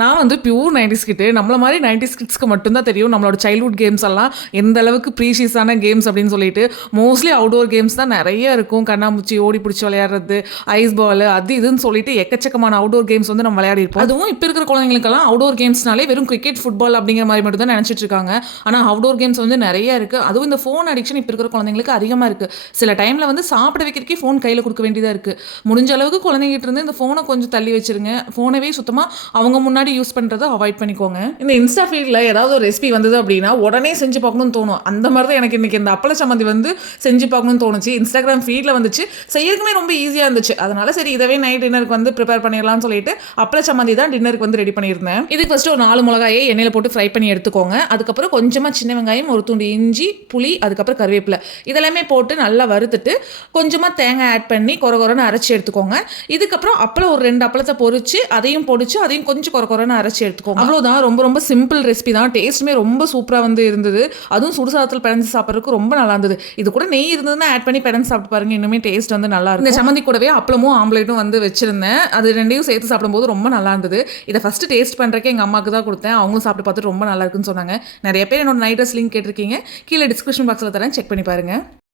நான் வந்து பியூர் 90ஸ் கிட்டு. நம்மள மாரி 90ஸ் கிட்ஸ்க்கு மட்டும் தான் தெரியும். நம்மளோட சைல்ட்ஹுட் கேம்ஸ் எல்லாம் எந்த அளவுக்கு ப்ரீஷியஸான கேம்ஸ் அப்படின்னு சொல்லிட்டு. மோஸ்ட்லி அவுட்டோர் கேம்ஸ் தான் நெறைய இருக்கும். கண்ணாமூச்சி, ஓடி புடிச்சு விளையாடுறது, ஐஸ் பால் அது இதுன்னு சொல்லிட்டு எக்கச்சக்கமான அவுட்டோர் கேம்ஸ் வந்து நம்ம விளையாடிருப்போம். அதுவும் இப்ப இருக்கிற குழந்தைங்களுக்கெல்லாம் அவுட்டோர் கேம்ஸ்னாலே வெறும் கிரிக்கெட், ஃபுட்பால் அப்படிங்கிற மாரி மட்டும் தான் நெனச்சிட்டு இருக்காங்க. ஆனா அவுட்டோர் கேம்ஸ் வந்து நெறைய இருக்கு. அதுவும் இந்த ஃபோன் அடிக்ஷன் இப்ப இருக்கிற குழந்தைங்களுக்கு அதிகமா இருக்கு. சில டைம்ல வந்து சாப்பிட வைக்கிறதுக்கே ஃபோன் கையில குடுக்க வேண்டியதா இருக்கு. முடிஞ்ச அளவுக்கு குழந்தைங்ககிட்ட இருந்து இந்த ஃபோன கொஞ்சம் தள்ளி வச்சுருங்க. ஃபோனவே சுத்தமா அவங்க முன்னாடி யூஸ் பண்றத அவாய்ட் பண்ணிக்கோங்க. இந்த இன்ஸ்டா ஃபீட்ல ஏதாவது ஒரு ரெசிபி வந்தது அப்படின்னா உடனே செஞ்சு பார்க்கணும்னு தோணும். அந்த மாதிரி தான் எனக்கு இன்னைக்கு இந்த அப்பள சம்மந்தி வந்து செஞ்சு பார்க்கணும்னு தோணுச்சு. இன்ஸ்டாகிராம் ஃபீட்ல வந்துச்சு. செய்யறதுக்குமே ரொம்ப ஈஸியா இருந்துச்சு. அதனால சரி இதவே நைட் டின்னருக்கு வந்து ப்ரிப்பேர் பண்ணிடலாம்னு சொல்லிட்டு அப்பள சம்மந்தி தான் டின்னருக்கு வந்து ரெடி பண்ணியிருந்தேன். இதுக்கு ஃபர்ஸ்ட் ஒரு 4 மிளகாயை எண்ணெயில போட்டு ஃப்ரை பண்ணி எடுத்துக்கோங்க. அதுக்கப்புறம் கொஞ்சமா சின்ன வெங்காயம், ஒரு துண்டு இஞ்சி, புளி, அதுக்கப்புறம் கருவேப்பிலை இதெல்லாமே போட்டு நல்லா வறுத்துட்டு கொஞ்சமா தேங்காய் ஆட் பண்ணி கொரகொரன்னு அரைச்சி எடுத்துக்கோங்க. இதுக்கப்புறம் அப்பளம் ஒரு 2 அப்பளத்தை பொரிச்சு அதையும் கொஞ்சம் கொரகொரன்னு அரைச்சி எடுத்துக்கோங்க. அவ்வளோதான். ரொம்ப ரொம்ப சிம்பிள் ரெசிபி தான். டேஸ்ட்டுமே ரொம்ப சூப்பராக வந்து இருந்தது. அதுவும் சுடுசாதத்தில் பிணைஞ்சு சாப்பிட்றதுக்கு ரொம்ப நல்லா இருந்தது. இது கூட நெய் இருந்ததுன்னா ஆட் பண்ணி பிணைஞ்சு சாப்பிட்டு பாருங்க. இன்னுமே டேஸ்ட் வந்து நல்லா இருக்கும். இந்த சம்மந்தி கூடவே அப்பளமும் ஆம்லேட்டும் வந்து வச்சிருந்தேன். அது ரெண்டையும் சேர்த்து சாப்பிடும்போது ரொம்ப நல்லா இருந்தது. இதை ஃபர்ஸ்ட் டேஸ்ட் பண்ணுறக்கே எங்கள் அம்மாவுக்கு தான் கொடுத்தேன். அவங்களும் சாப்பிட்டு பார்த்துட்டு ரொம்ப நல்லா இருக்குன்னு சொன்னாங்க. நிறைய பேர் என்னோட நைட் ட்ரெஸ் லிங்க் கேட்டிருக்கீங்க. கீழே டிஸ்கிரிப்ஷன் பாக்ஸில் தரேன், செக் பண்ணி பாருங்க.